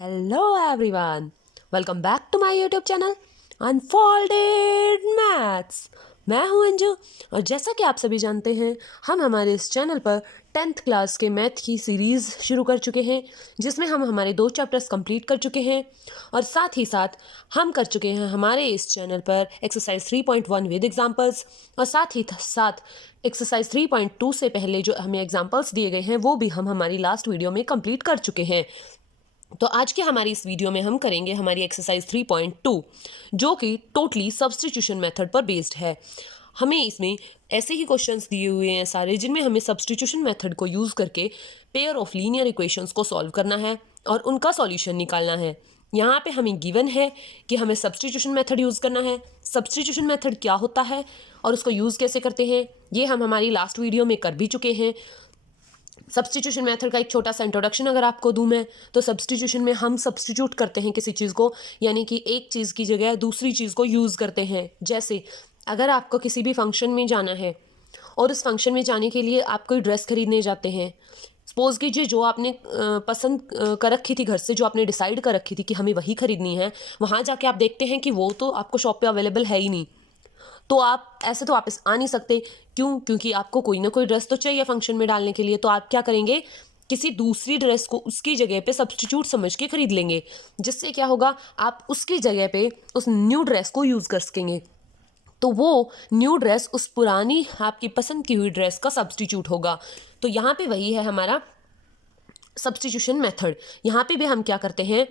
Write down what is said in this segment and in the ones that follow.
Hello everyone, welcome back to my YouTube channel unfolded maths. मैं हूं अंजू और जैसा कि आप सभी जानते हैं, हम हमारे इस चैनल पर 10th क्लास के मैथ की सीरीज़ शुरू कर चुके हैं, जिसमें हम हमारे 2 चैप्टर्स कंप्लीट कर चुके हैं और साथ ही साथ हम कर चुके हैं हमारे इस चैनल पर एक्सरसाइज 3.1 विद एग्जांपल्स और साथ ही साथ एक्सरसाइज 3.2 से पहले जो हमें एग्जांपल्स दिए गए हैं वो भी हम हमारी लास्ट वीडियो में कंप्लीट कर चुके हैं। तो आज के हमारी इस वीडियो में हम करेंगे हमारी एक्सरसाइज 3.2 जो कि टोटली सब्स्टिट्यूशन मेथड पर बेस्ड है। हमें इसमें ऐसे ही क्वेश्चंस दिए हुए हैं सारे, जिनमें हमें सब्स्टिट्यूशन मेथड को यूज़ करके पेयर ऑफ लीनियर इक्वेशंस को सॉल्व करना है और उनका सॉल्यूशन निकालना है। यहाँ पे हमें गिवन है कि हमें सब्स्टिट्यूशन मेथड यूज़ करना है। सब्स्टिट्यूशन मेथड क्या होता है और उसको यूज़ कैसे करते हैं, ये हम हमारी लास्ट वीडियो में कर भी चुके हैं। सब्स्टिट्यूशन मेथड का एक छोटा सा इंट्रोडक्शन अगर आपको दूं मैं, तो सब्स्टिट्यूशन में हम सब्स्टिट्यूट करते हैं किसी चीज़ को, यानी कि एक चीज़ की जगह दूसरी चीज़ को यूज़ करते हैं। जैसे अगर आपको किसी भी फंक्शन में जाना है और उस फंक्शन में जाने के लिए आप कोई ड्रेस खरीदने जाते हैं, सपोज कीजिए जो आपने पसंद कर रखी थी घर से, जो आपने डिसाइड कर रखी थी कि हमें वही खरीदनी है, वहाँ जाके आप देखते हैं कि वो तो आपको शॉप पे अवेलेबल है ही नहीं, तो आप ऐसे तो वापस आ नहीं सकते। क्यों? क्योंकि आपको कोई ना कोई ड्रेस तो चाहिए फंक्शन में डालने के लिए। तो आप क्या करेंगे, किसी दूसरी ड्रेस को उसकी जगह पे सब्स्टिट्यूट समझ के खरीद लेंगे, जिससे क्या होगा, आप उसकी जगह पे उस न्यू ड्रेस को यूज़ कर सकेंगे। तो वो न्यू ड्रेस उस पुरानी आपकी पसंद की हुई ड्रेस का सब्स्टिट्यूट होगा। तो यहाँ पे वही है हमारा सब्स्टिट्यूशन मेथड। यहाँ पे भी हम क्या करते हैं,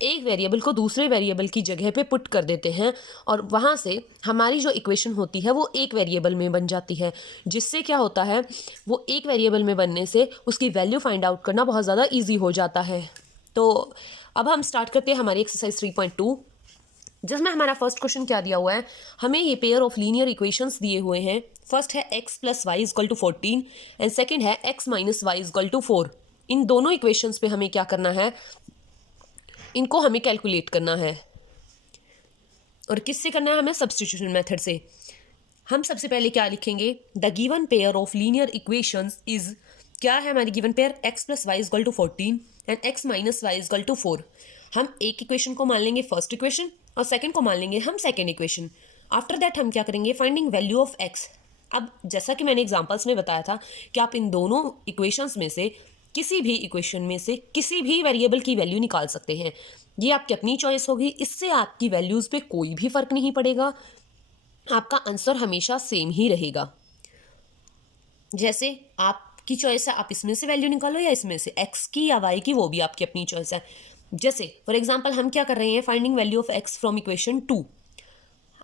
एक वेरिएबल को दूसरे वेरिएबल की जगह पे पुट कर देते हैं और वहाँ से हमारी जो इक्वेशन होती है वो एक वेरिएबल में बन जाती है। जिससे क्या होता है, वो एक वेरिएबल में बनने से उसकी वैल्यू फाइंड आउट करना बहुत ज़्यादा ईजी हो जाता है। तो अब हम स्टार्ट करते हैं हमारी एक्सरसाइज 3.2, जिसमें हमारा फर्स्ट क्वेश्चन क्या दिया हुआ है। हमें ये पेयर ऑफ लीनियर इक्वेशंस दिए हुए हैं। फर्स्ट है x plus Y is equal to 14 and second है x minus Y is equal to 4। इन दोनों इक्वेशंस पे हमें क्या करना है, इनको हमें कैलकुलेट करना है। और किससे करना है, हमें सब्स्टिट्यूशन मेथड से। हम सबसे पहले क्या लिखेंगे, the given pair of linear equations is, क्या है हमारी given pair, x plus Y is equal to 14 and x minus Y is equal to 4। हम एक इक्वेशन को मान लेंगे फर्स्ट इक्वेशन और सेकंड को मान लेंगे हम सेकंड इक्वेशन। आफ्टर दैट हम क्या करेंगे, फाइंडिंग वैल्यू ऑफ x। अब जैसा कि मैंने एग्जांपल्स में बताया था कि आप इन दोनों इक्वेशंस में से किसी भी इक्वेशन में से किसी भी वेरिएबल की वैल्यू निकाल सकते हैं। ये आपकी अपनी चॉइस होगी, इससे आपकी वैल्यूज़ पे कोई भी फर्क नहीं पड़ेगा, आपका आंसर हमेशा सेम ही रहेगा। जैसे आपकी चॉइस है, आप इसमें से वैल्यू निकालो या इसमें से, एक्स की या वाई की, वो भी आपकी अपनी चॉइस है। जैसे फॉर एग्जांपल हम क्या कर रहे हैं, finding value of x from equation 2।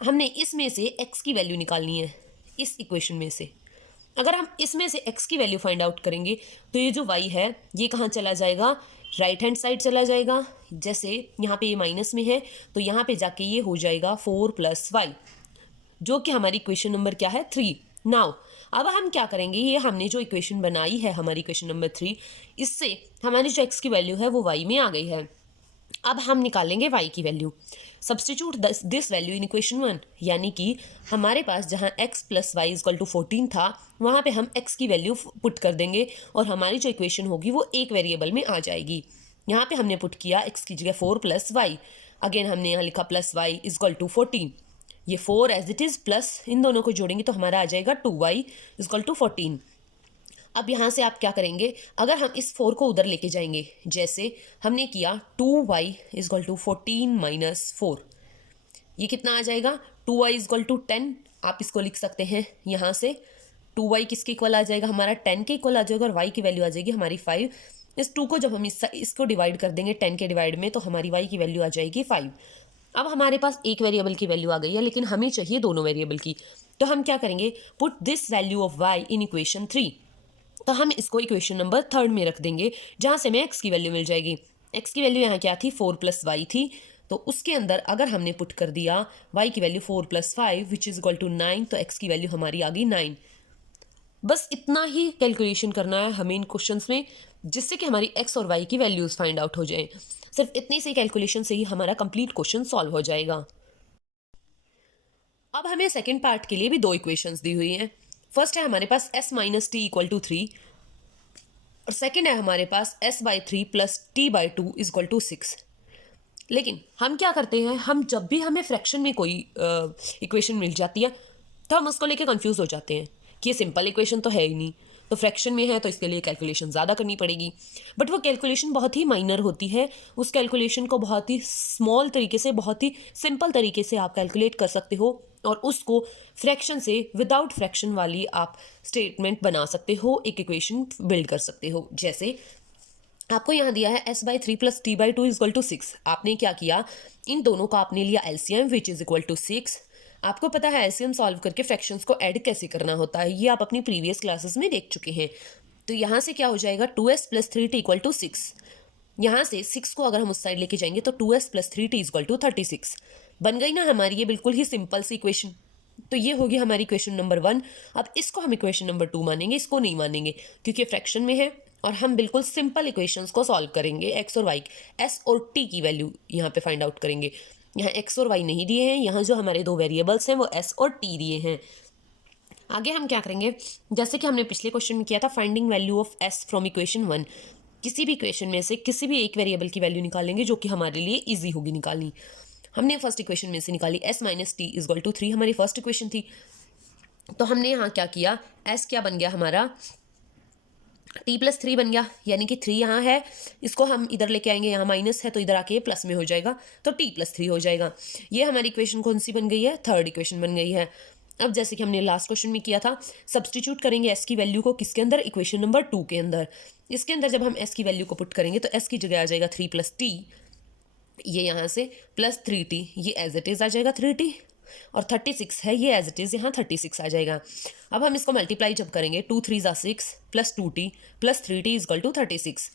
हमने इसमें से एक्स की वैल्यू निकालनी है इस इक्वेशन में से। अगर हम इसमें से x की वैल्यू फाइंड आउट करेंगे तो ये जो y है ये कहाँ चला जाएगा, राइट हैंड साइड चला जाएगा। जैसे यहाँ पे ये माइनस में है तो यहाँ पे जाके ये हो जाएगा 4 प्लस वाई, जो कि हमारी इक्वेशन नंबर क्या है, 3। नाउ अब हम क्या करेंगे, ये हमने जो इक्वेशन बनाई है हमारी इक्वेशन नंबर 3, इससे हमारी जो x की वैल्यू है वो y में आ गई है। अब हम निकालेंगे y की value. Substitute this value in equation 1, यानी कि हमारे पास जहाँ x plus Y is equal to 14 था, वहाँ पे हम x की वैल्यू पुट कर देंगे और हमारी जो इक्वेशन होगी वो एक वेरिएबल में आ जाएगी। यहाँ पे हमने पुट किया x की जगह 4 प्लस वाई, अगेन हमने यहाँ लिखा प्लस वाई इजकल टू 14। ये 4 एज इट इज़ प्लस इन दोनों को जोड़ेंगे तो हमारा आ जाएगा 2y इजकल टू 14। अब यहाँ से आप क्या करेंगे, अगर हम इस 4 को उधर लेके जाएंगे, जैसे हमने किया 2y इजकल टू 14 माइनस 4, ये कितना आ जाएगा, 2y इजकल टू 10। आप इसको लिख सकते हैं यहाँ से, 2y किसके इक्वल आ जाएगा, हमारा 10 के इक्वल आ जाएगा और y की वैल्यू आ जाएगी हमारी 5। इस 2 को जब हम इसको डिवाइड कर देंगे 10 के डिवाइड में तो हमारी y की वैल्यू आ जाएगी 5। अब हमारे पास एक वेरिएबल की वैल्यू आ गई है, लेकिन हमें चाहिए दोनों वेरिएबल की। तो हम क्या करेंगे, put this value of y in equation 3। तो हम इसको इक्वेशन नंबर 3 में रख देंगे, जहाँ से हमें x की वैल्यू मिल जाएगी। x की वैल्यू यहाँ क्या थी, 4 प्लस वाई थी, तो उसके अंदर अगर हमने पुट कर दिया y की value 4 plus 5 which is equal to 9, तो x की वैल्यू हमारी आ गई 9। बस इतना ही कैलकुलेशन करना है हमें इन क्वेश्चंस में, जिससे कि हमारी x और y की वैल्यूज़ फाइंड आउट हो जाएं। सिर्फ इतनी सी कैलकुलेशन से ही हमारा कंप्लीट क्वेश्चन सॉल्व हो जाएगा। अब हमें सेकेंड पार्ट के लिए भी दो इक्वेशंस दी हुई हैं। फर्स्ट है हमारे पास s minus T equal to 3, और सेकेंड है हमारे पास s/3 plus t/2 equal to 6। लेकिन हम क्या करते हैं, हम जब भी हमें फ्रैक्शन में कोई इक्वेशन मिल जाती है तो हम उसको लेके कंफ्यूज हो जाते हैं कि ये सिंपल इक्वेशन तो है ही नहीं, तो फ्रैक्शन में है तो इसके लिए कैलकुलेशन ज़्यादा करनी पड़ेगी। बट वो कैलकुलेशन बहुत ही माइनर होती है, उस कैलकुलेशन को बहुत ही स्मॉल तरीके से, बहुत ही सिंपल तरीके से आप कैलकुलेट कर सकते हो और उसको फ्रैक्शन से विदाउट फ्रैक्शन वाली आप स्टेटमेंट बना सकते हो, एक इक्वेशन बिल्ड कर सकते हो। जैसे आपको यहाँ दिया है s/3 plus t/2 equal to 6। आपने क्या किया, इन दोनों का आपने लिया LCM which is equal to 6। आपको पता है एलसीएम सॉल्व करके फ्रैक्शंस को ऐड कैसे करना होता है, ये आप अपनी प्रीवियस क्लासेस में देख चुके हैं। तो यहाँ से क्या हो जाएगा, 2s plus 3t equal to 6। यहाँ से 6 को अगर हम उस साइड लेके जाएंगे तो 2s plus 3t equal to 36 बन गई ना हमारी ये बिल्कुल ही सिंपल सी इक्वेशन। तो ये होगी हमारी इक्वेशन नंबर 1। अब इसको हम इक्वेशन नंबर 2 मानेंगे, इसको नहीं मानेंगे क्योंकि फ्रैक्शन में है और हम बिल्कुल सिंपल इक्वेशंस को सॉल्व करेंगे। एक्स और वाई, एस और टी की वैल्यू यहाँ पे फाइंड आउट करेंगे। यहाँ एक्स और वाई नहीं दिए हैं, यहाँ जो हमारे दो वेरिएबल्स हैं वो एस और टी दिए हैं। आगे हम क्या करेंगे, जैसे कि हमने पिछले क्वेश्चन में किया था, finding value of S from equation 1। किसी भी इक्वेशन में से किसी भी एक वेरिएबल की वैल्यू निकालेंगे जो कि हमारे लिए ईजी होगी निकालनी। हमने फर्स्ट इक्वेशन में से निकाली s minus T is equal to 3, हमारी फर्स्ट इक्वेशन थी। तो हमने यहाँ क्या किया, s क्या बन गया हमारा, t प्लस 3 बन गया, यानी कि 3 यहाँ है, इसको हम इधर लेके आएंगे, यहाँ माइनस है तो इधर आके प्लस में हो जाएगा, तो t प्लस 3 हो जाएगा। ये हमारी इक्वेशन कौन सी बन गई है, थर्ड इक्वेशन बन गई है। अब जैसे कि हमने लास्ट क्वेश्चन में किया था, सब्सटीट्यूट करेंगे s की वैल्यू को किसके अंदर, इक्वेशन नंबर 2 के अंदर। इसके अंदर जब हम s की वैल्यू को पुट करेंगे तो s की जगह आ जाएगा 3 प्लस टी, ये यहाँ से प्लस 3t, ये एज इट इज़ आ जाएगा 3t, और 36 है, ये एज इट इज़ यहाँ 36 आ जाएगा। अब हम इसको मल्टीप्लाई जब करेंगे, 2 3 ज़ा 6 plus 2t plus 3t equal to 36।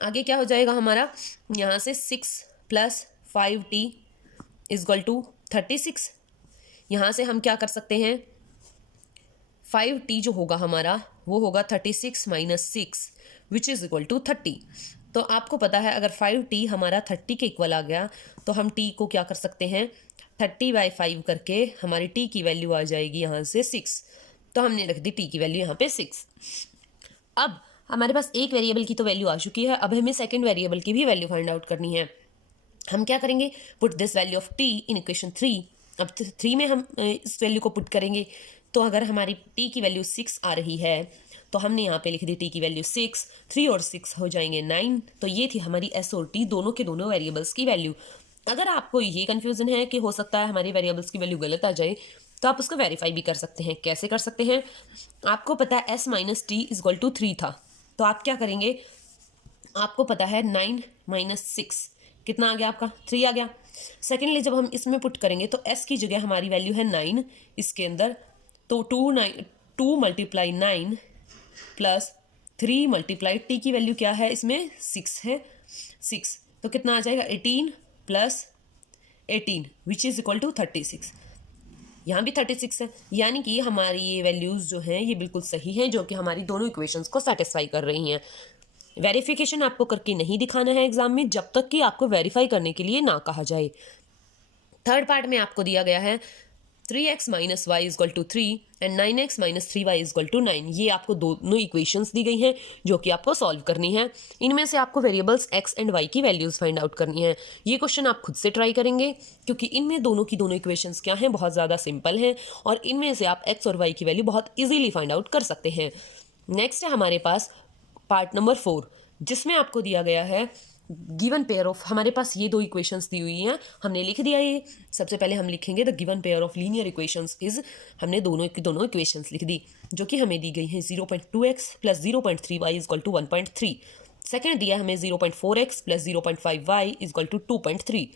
आगे क्या हो जाएगा हमारा, यहाँ से 6 प्लस 5t इजक्वल टू 36। यहाँ से हम क्या कर सकते हैं, 5t जो होगा हमारा वो होगा 36 minus 6 which is equal to 30। तो आपको पता है अगर 5t हमारा 30 के इक्वल आ गया तो हम t को क्या कर सकते हैं, 30/5 करके हमारी t की वैल्यू आ जाएगी यहाँ से 6। तो हमने रख दी t की वैल्यू यहाँ पे 6। अब हमारे पास एक वेरिएबल की तो वैल्यू आ चुकी है, अब हमें सेकंड वेरिएबल की भी वैल्यू फाइंड आउट करनी है। हम क्या करेंगे, put this value of t in equation 3। अब 3 में हम इस वैल्यू को पुट करेंगे, तो अगर हमारी t की वैल्यू 6 आ रही है तो हमने यहाँ पे लिख दी t की वैल्यू 6, 3 और 6 हो जाएंगे 9। तो ये थी हमारी s और t दोनों के दोनों वेरिएबल्स की वैल्यू। अगर आपको ये कन्फ्यूजन है कि हो सकता है हमारी वेरिएबल्स की वैल्यू गलत आ जाए, तो आप उसको वेरीफाई भी कर सकते हैं। कैसे कर सकते हैं, आपको पता है s minus T is equal to 3 था, तो आप क्या करेंगे, आपको पता है 9 माइनस 6 कितना आ गया आपका, 3 आ गया। सेकेंडली जब हम इसमें पुट करेंगे तो s की जगह हमारी वैल्यू है 9 इसके अंदर, तो 2 मल्टीप्लाई 9 प्लस 3 मल्टीप्लाई t की वैल्यू क्या है इसमें, 6 है, 6 तो कितना आ जाएगा 18 plus 18 which is equal to 36। यहाँ भी 36 है, यानी कि हमारी ये वैल्यूज़ जो हैं ये बिल्कुल सही हैं, जो कि हमारी दोनों इक्वेशंस को सेटिस्फाई कर रही हैं। वेरिफिकेशन आपको करके नहीं दिखाना है एग्जाम में जब तक कि आपको वेरीफाई करने के लिए ना कहा जाए। थर्ड पार्ट में आपको दिया गया है 3x minus Y is equal to 3 and 9x minus 3y is equal to 9। ये आपको दोनों इक्वेशंस दी गई हैं जो कि आपको सॉल्व करनी है। इनमें से आपको वेरिएबल्स x एंड y की वैल्यूज़ फाइंड आउट करनी है। ये क्वेश्चन आप खुद से ट्राई करेंगे क्योंकि इनमें दोनों की दोनों इक्वेशंस क्या हैं, बहुत ज़्यादा सिंपल हैं और इनमें से आप x और y की वैल्यू बहुत ईजिली फाइंड आउट कर सकते हैं। नेक्स्ट है हमारे पास पार्ट नंबर 4, जिसमें आपको दिया गया है गिवन पेयर ऑफ, हमारे पास ये दो इक्वेशंस दी हुई हैं, हमने लिख दिया ये। सबसे पहले हम लिखेंगे the given pair of linear equations is, हमने दोनों की दोनों इक्वेशंस लिख दी जो कि हमें दी गई हैं 0.2x plus 0.3y equal to 1.3। Second दिया हमें 0.4x plus 0.5y equal to 2.3।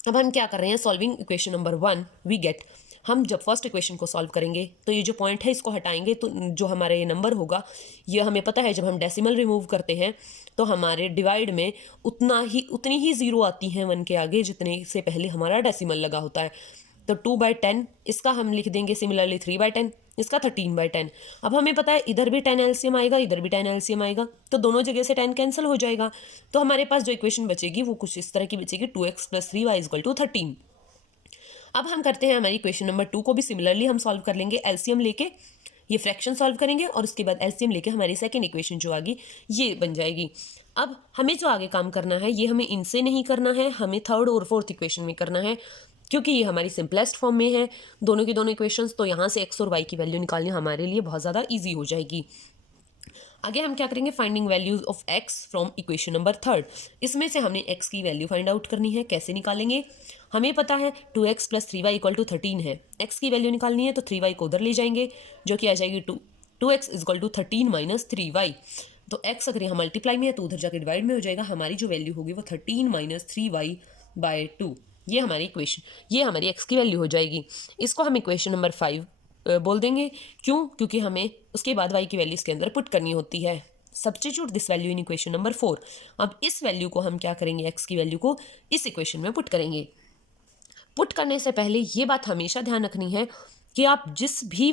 अब हम क्या कर रहे हैं, solving equation number 1 we get, हम जब फर्स्ट इक्वेशन को सॉल्व करेंगे तो ये जो पॉइंट है इसको हटाएंगे तो जो हमारा ये नंबर होगा, ये हमें पता है जब हम डेसिमल रिमूव करते हैं तो हमारे डिवाइड में उतनी ही ज़ीरो आती हैं 1 के आगे जितने से पहले हमारा डेसिमल लगा होता है। तो 2/10 इसका हम लिख देंगे, सिमिलरली 3/10 इसका 13/10। अब हमें पता है इधर भी 10 एलसीएम आएगा, इधर भी 10 एलसीएम आएगा, तो दोनों जगह से 10 कैंसिल हो जाएगा। तो हमारे पास जो इक्वेशन बचेगी वो कुछ इस तरह की बचेगी, 2x plus 3y is equal to 13। अब हम करते हैं हमारी इक्वेशन नंबर 2 को भी सिमिलरली हम सॉल्व कर लेंगे एलसीएम लेके। ये फ्रैक्शन सॉल्व करेंगे और उसके बाद एलसीएम लेके हमारी सेकंड इक्वेशन जो आगे ये बन जाएगी। अब हमें जो आगे काम करना है ये हमें इनसे नहीं करना है, हमें थर्ड और फोर्थ इक्वेशन में करना है, क्योंकि ये हमारी सिंपलेस्ट फॉर्म में है दोनों की दोनों इक्वेशंस। तो यहाँ से एक्स और वाई की वैल्यू निकालनी हमारे लिए बहुत ज़्यादा ईजी हो जाएगी। आगे हम क्या करेंगे, finding values of x from equation number third. इसमें से हमने एक्स की वैल्यू फाइंड आउट करनी है। कैसे निकालेंगे, हमें पता है 2x + 3y = 13 है। एक्स की वैल्यू निकालनी है तो 3y को उधर ले जाएंगे, जो कि आ जाएगी 2x = 13 - 3y। तो x अगर यहाँ मल्टीप्लाई में है तो उधर जाकर डिवाइड में हो जाएगा। हमारी जो वैल्यू होगी वो 13 - 3y/2। ये हमारी इक्वेशन, ये हमारी x की वैल्यू हो जाएगी। इसको हम इक्वेशन नंबर 5 बोल देंगे। क्यों, क्योंकि हमें उसके बाद y की वैल्यू इसके अंदर पुट करनी होती है। Substitute this value in equation number 4। अब इस वैल्यू को हम क्या करेंगे, x की वैल्यू को इस इक्वेशन में पुट करेंगे। पुट करने से पहले ये बात हमेशा ध्यान रखनी है कि आप जिस भी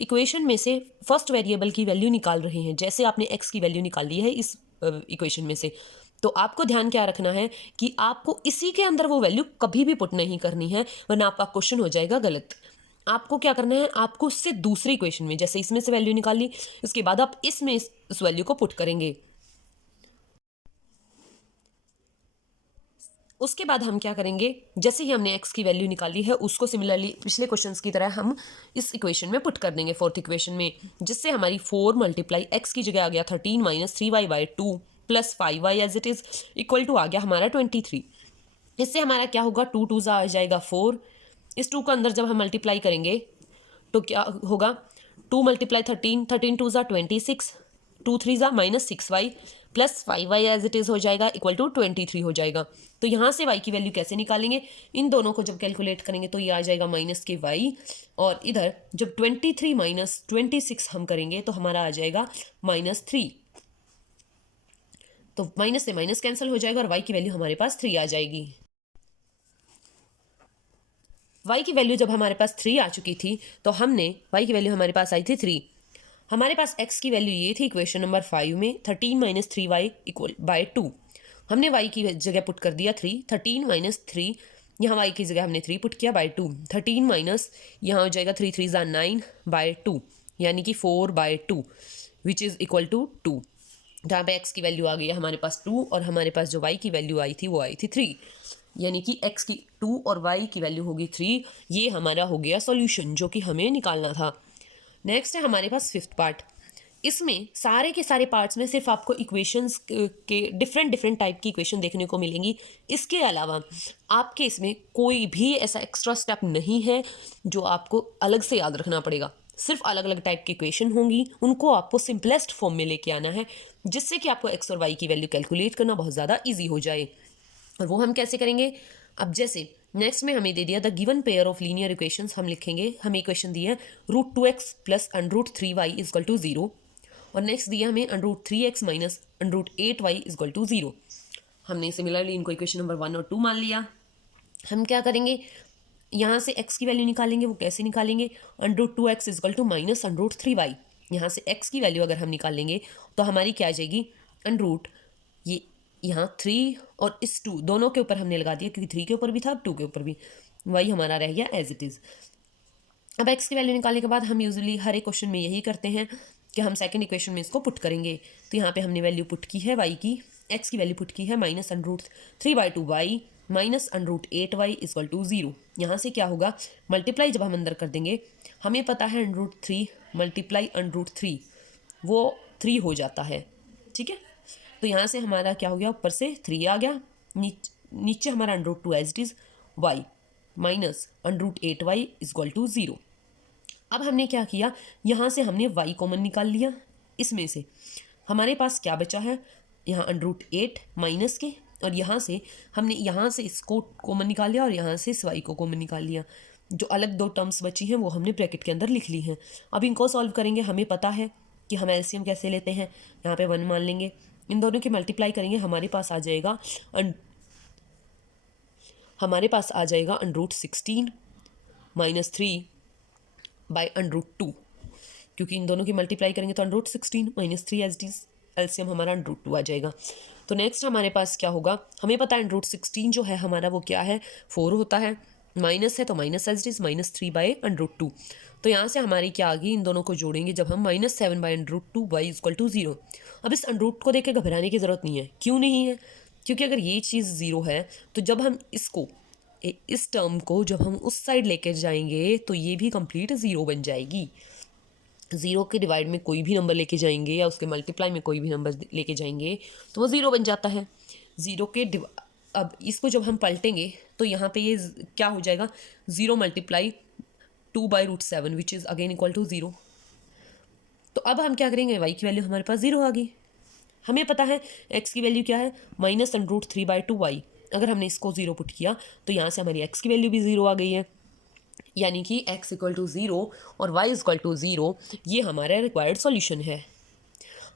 इक्वेशन में से फर्स्ट वेरिएबल की वैल्यू निकाल रहे हैं, जैसे आपने x की वैल्यू निकाली है इस इक्वेशन में से, तो आपको ध्यान क्या रखना है कि आपको इसी के अंदर वो वैल्यू कभी भी पुट नहीं करनी है, वरना आपका क्वेश्चन हो जाएगा गलत। आपको क्या करना है, आपको उससे दूसरी इक्वेशन में, जैसे इसमें से वैल्यू निकाली, इसके बाद आप इसमें इस वैल्यू को पुट करेंगे। उसके बाद हम क्या करेंगे, जैसे ही हमने x की वैल्यू निकाली है उसको सिमिलरली पिछले क्वेश्चंस की तरह हम इस इक्वेशन में पुट कर देंगे, फोर्थ इक्वेशन में, जिससे हमारी 4 × x की जगह आ गया 13 - 3y/2 + 5y as it is equal to आ गया हमारा 23। इससे हमारा क्या होगा, 2 2 आ जाएगा 4। इस 2 को अंदर जब हम मल्टीप्लाई करेंगे तो क्या होगा, 2 × 13, 13 2 26, 2 3 -6y + 5y as it is हो जाएगा इक्वल टू 23 हो जाएगा। तो यहाँ से y की वैल्यू कैसे निकालेंगे, इन दोनों को जब कैलकुलेट करेंगे तो ये आ जाएगा -y, और इधर जब 23 - 26 हम करेंगे तो हमारा आ जाएगा -3। तो माइनस से माइनस कैंसिल हो जाएगा और y की वैल्यू हमारे पास 3 आ जाएगी। y की वैल्यू जब हमारे पास 3 आ चुकी थी तो हमने y की वैल्यू हमारे पास आई थी 3। हमारे पास x की वैल्यू ये थी इक्वेशन नंबर 5 में 13 - 3y = 2। हमने y की जगह पुट कर दिया 3, 13 - 3, यहाँ y की जगह हमने 3 पुट किया /2। 13 माइनस यहाँ हो जाएगा 3 3 9/2, यानी कि 4/2 विच इज़ इक्वल टू 2। जहाँ पे x की वैल्यू आ गई है हमारे पास 2 और हमारे पास जो y की वैल्यू आई थी वो आई थी 3, यानी कि x की 2 और y की वैल्यू होगी 3। ये हमारा हो गया सॉल्यूशन जो कि हमें निकालना था। नेक्स्ट है हमारे पास फिफ्थ पार्ट। इसमें सारे के सारे पार्ट्स में सिर्फ आपको इक्वेशंस के डिफरेंट टाइप की इक्वेशन देखने को मिलेंगी। इसके अलावा आपके इसमें कोई भी ऐसा एक्स्ट्रा स्टेप नहीं है जो आपको अलग से याद रखना पड़ेगा। सिर्फ अलग अलग टाइप की इक्वेशन होंगी, उनको आपको सिंपलेस्ट फॉर्म में लेके आना है, जिससे कि आपको एक्स और वाई की वैल्यू कैलकुलेट करना बहुत ज़्यादा ईजी हो जाए। और वो हम कैसे करेंगे, अब जैसे नेक्स्ट में हमें दे दिया the given pair of linear equations, हम लिखेंगे, हमें इक्वेशन दी है √2x + √3y = 0, और नेक्स्ट दिया हमें √3x - √8y = 0। हमने सिमिलरली इनको इक्वेशन नंबर 1 और 2 मान लिया। हम क्या करेंगे, यहाँ से x की वैल्यू निकालेंगे। वो कैसे निकालेंगे, √2x = -√3y। यहाँ से x की वैल्यू अगर हम निकालेंगे तो हमारी क्या आ जाएगी, √ ये यहाँ 3 और इस 2 दोनों के ऊपर हमने लगा दिया, क्योंकि 3 के ऊपर भी था 2 के ऊपर भी, वही हमारा रह गया एज इट इज़। अब x की वैल्यू निकालने के बाद हम यूजुअली हर एक क्वेश्चन में यही करते हैं कि हम सेकंड इक्वेशन में इसको पुट करेंगे। तो यहाँ पे हमने वैल्यू पुट की है y की, x की वैल्यू पुट की है -√3/2y -√8y = 0। यहाँ से क्या होगा, मल्टीप्लाई जब हम अंदर कर देंगे, हमें पता है √3 × √3 वो 3 हो जाता है, ठीक है। तो यहाँ से हमारा क्या हो गया, ऊपर से 3 आ गया, नीचे हमारा √2 as it is y -√8y = 0। अब हमने क्या किया, यहाँ से हमने y कॉमन निकाल लिया। इसमें से हमारे पास क्या बचा है, यहाँ √8 माइनस के, और यहाँ से हमने यहाँ से इसको कॉमन निकाल लिया और यहाँ से इस y को कॉमन निकाल लिया। जो अलग दो टर्म्स बची हैं वो हमने ब्रैकेट के अंदर लिख ली हैं। अब इनको सॉल्व करेंगे। हमें पता है कि हम एलसीएम कैसे लेते हैं, यहाँ पे 1 मान लेंगे, इन दोनों की मल्टीप्लाई करेंगे, हमारे पास आ जाएगा √16 - 3/√2, क्योंकि इन दोनों की मल्टीप्लाई करेंगे तो √16 - 3 एज इट इज एलसीएम हमारा √2 आ जाएगा। तो नेक्स्ट हमारे पास क्या होगा, हमें पता है √16 जो है हमारा वो क्या है, 4 होता है। माइनस है तो माइनस एज इट इज -3/√2। तो यहाँ से हमारी क्या आ गई, इन दोनों को जोड़ेंगे जब हम -7/√2 y = 0। अब इस अंडरूट को देख के घबराने की ज़रूरत नहीं है। क्यों नहीं है? क्योंकि अगर ये चीज़ 0 है तो जब हम इसको इस टर्म को जब हम उस साइड लेकर जाएंगे तो ये भी कंप्लीट 0 बन जाएगी। 0 के डिवाइड में कोई भी नंबर लेके जाएंगे या उसके मल्टीप्लाई में कोई भी नंबर लेके जाएंगे तो वो 0 बन जाता है। 0 के अब इसको जब हम पलटेंगे तो यहाँ पे ये क्या हो जाएगा, 0 × 2/√7 which is again equal to 0। तो अब हम क्या करेंगे, y की वैल्यू हमारे पास 0 आ गई। हमें पता है x की वैल्यू क्या है, -√3/2y। अगर हमने इसको 0 पुट किया तो यहाँ से हमारी x की वैल्यू भी 0 आ गई है, यानी कि x = 0 और y = 0 ये हमारा रिक्वायर्ड सॉल्यूशन है।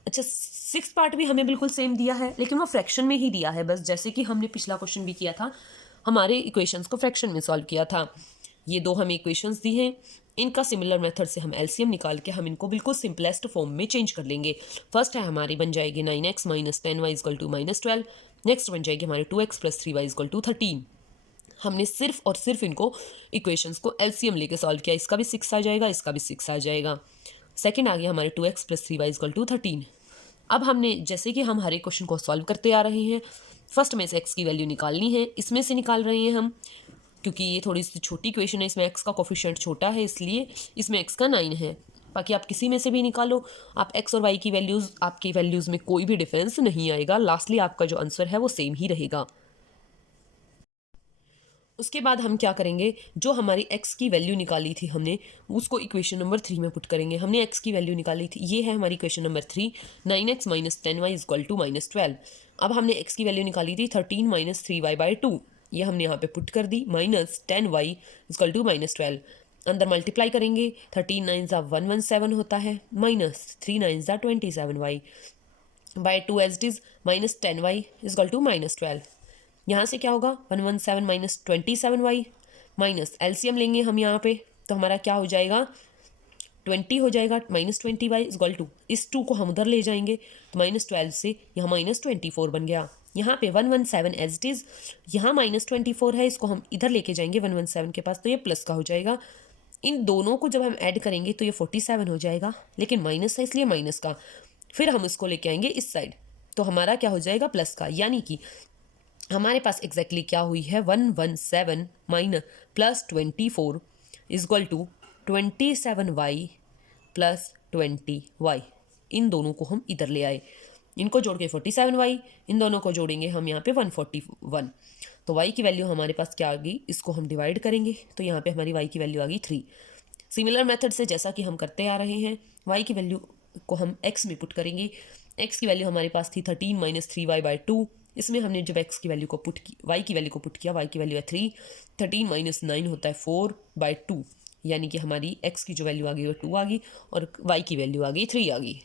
अच्छा, 6th पार्ट भी हमें बिल्कुल सेम दिया है, लेकिन वो फ्रैक्शन में ही दिया है बस, जैसे कि हमने पिछला क्वेश्चन भी किया था, हमारे इक्वेशंस को फ्रैक्शन में सॉल्व किया था। ये दो हमें इक्वेशंस दी हैं, इनका सिमिलर मेथड से हम एलसीएम निकाल के हम इनको बिल्कुल सिंपलेस्ट फॉर्म में चेंज कर लेंगे। फर्स्ट है हमारी बन जाएगी 9x - 10y = -12। नेक्स्ट बन जाएगी हमारी 2x + 3y = 13। हमने सिर्फ और सिर्फ इनको इक्वेशंस को एलसीएम लेके सॉल्व किया। इसका भी 6 आ जाएगा, इसका भी 6 आ जाएगा। सेकंड आ गया हमारे 2x + 3y = 13। अब हमने जैसे कि हम हर एक क्वेश्चन को सॉल्व करते आ रहे हैं, फर्स्ट में से x की वैल्यू निकालनी है, इसमें से निकाल रहे हैं हम, क्योंकि ये थोड़ी सी छोटी इक्वेशन है, इसमें x का कोफिशिएंट छोटा है इसलिए इसमें x का 9 है। बाकी आप किसी में से भी निकालो, आप x और y की वैल्यूज़, आपकी वैल्यूज़ में कोई भी डिफरेंस नहीं आएगा। लास्टली आपका जो आंसर है वो सेम ही रहेगा। उसके बाद हम क्या करेंगे, जो हमारी x की वैल्यू निकाली थी हमने, उसको इक्वेशन नंबर 3 में पुट करेंगे। हमने x की वैल्यू निकाली थी, ये है हमारी इक्वेशन नंबर 3, 9x - 10y = -12। अब हमने x की वैल्यू निकाली थी 13 - 3y/2, ये हमने यहाँ पे पुट कर दी, -10y = -12। अंदर मल्टीप्लाई करेंगे, 13 9 ज़ा 117 होता है, -3 9 ज़ा 27y/2 as it is -10y = -12। यहाँ से क्या होगा, 117 - 27y माइनस एलसीएम लेंगे हम यहाँ पे, तो हमारा क्या हो जाएगा, 20 हो जाएगा, -20y = 2। इस 2 को हम उधर ले जाएंगे तो -12 से यहाँ -24 बन गया। यहाँ पे 117 एज इट इज़, यहाँ -24 है, इसको हम इधर लेके जाएंगे 117 के पास, तो ये प्लस का हो जाएगा। इन दोनों को जब हम ऐड करेंगे तो ये 47 हो जाएगा, लेकिन माइनस है इसलिए माइनस का। फिर हम इसको लेके आएंगे इस साइड, तो हमारा क्या हो जाएगा, प्लस का। यानी कि हमारे पास एग्जैक्टली क्या हुई है, 117 - +24 = 27y + 20y। इन दोनों को हम इधर ले आए, इनको जोड़ के 47y, इन दोनों को जोड़ेंगे हम यहाँ पे 141। तो y की वैल्यू हमारे पास क्या आ गई, इसको हम डिवाइड करेंगे तो यहाँ पे हमारी y की वैल्यू आ गई 3। सिमिलर मेथड से जैसा कि हम करते आ रहे हैं, y की वैल्यू को हम x में पुट करेंगे। x की वैल्यू हमारे पास थी 13 - 3y/2। इसमें हमने जब x की वैल्यू को पुट की, y की वैल्यू को पुट किया, y की वैल्यू है 3, 13 - 9 होता है 4/2, यानी कि हमारी x की जो वैल्यू आ गई वो 2 आ गई और y की वैल्यू आ गई 3 आ गई।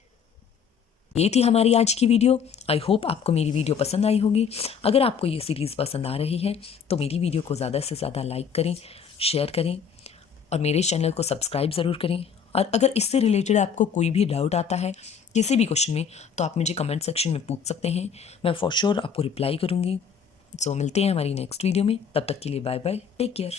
ये थी हमारी आज की वीडियो। आई होप आपको मेरी वीडियो पसंद आई होगी। अगर आपको ये सीरीज़ पसंद आ रही है तो मेरी वीडियो को ज़्यादा से ज़्यादा लाइक करें, शेयर करें और मेरे चैनल को सब्सक्राइब ज़रूर करें। और अगर इससे रिलेटेड आपको कोई भी डाउट आता है किसी भी क्वेश्चन में, तो आप मुझे कमेंट सेक्शन में पूछ सकते हैं, मैं फॉर श्योर आपको रिप्लाई करूँगी। सो मिलते हैं हमारी नेक्स्ट वीडियो में, तब तक के लिए बाय बाय, टेक केयर।